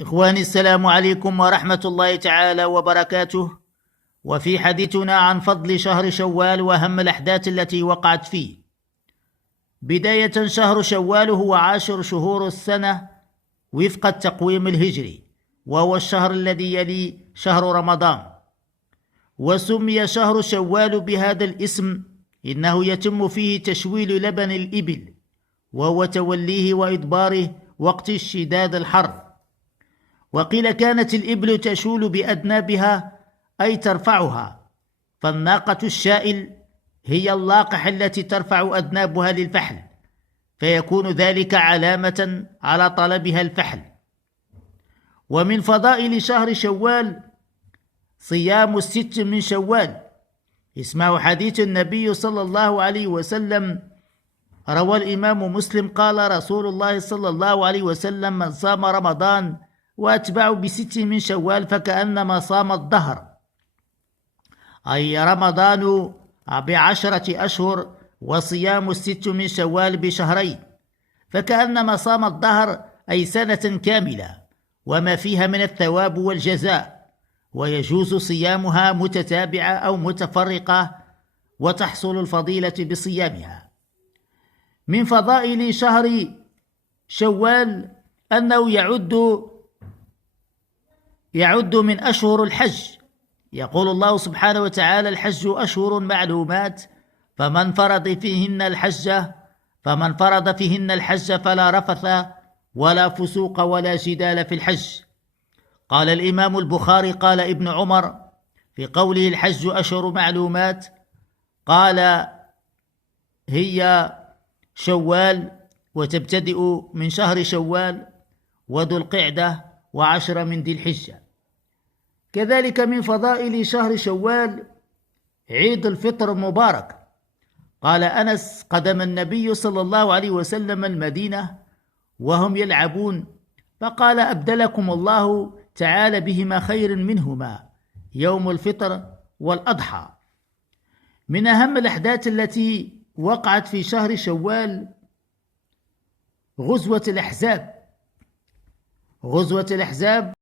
إخواني، السلام عليكم ورحمة الله تعالى وبركاته. وفي حديثنا عن فضل شهر شوال وأهم الأحداث التي وقعت فيه. بداية، شهر شوال هو 10 شهور السنة وفق التقويم الهجري، وهو الشهر الذي يلي شهر رمضان. وسمي شهر شوال بهذا الاسم إنه يتم فيه تشويل لبن الإبل، وهو توليه وإدباره وقت اشتداد الحر. وقيل كانت الإبل تشول بأذنابها أي ترفعها، فالناقة الشائل هي اللاقح التي ترفع أذنابها للفحل، فيكون ذلك علامة على طلبها الفحل. ومن فضائل شهر شوال صيام 6 من شوال. اسمه حديث النبي صلى الله عليه وسلم، روى الإمام مسلم قال رسول الله صلى الله عليه وسلم: من صام رمضان وأتبعه ب6 من شوال فكأنما صام الدهر، أي رمضان ب10 أشهر وصيام 6 من شوال بشهرين، فكأنما صام الدهر أي سنة كاملة، وما فيها من الثواب والجزاء. ويجوز صيامها متتابعة أو متفرقة، وتحصل الفضيلة بصيامها. من فضائل شهر شوال أنه يعد من أشهر الحج. يقول الله سبحانه وتعالى: الحج أشهر معلومات، فمن فرض فيهن الحج فلا رفث ولا فسوق ولا جدال في الحج. قال الإمام البخاري: قال ابن عمر في قوله الحج أشهر معلومات، قال: هي شوال، وتبتدئ من شهر شوال وذو القعدة و10 من ذي الحجة. كذلك من فضائل شهر شوال عيد الفطر المبارك. قال أنس: قدم النبي صلى الله عليه وسلم المدينة وهم يلعبون، فقال: أبدلكم الله تعالى بهما خير منهما، يوم الفطر والأضحى. من أهم الأحداث التي وقعت في شهر شوال غزوة الأحزاب.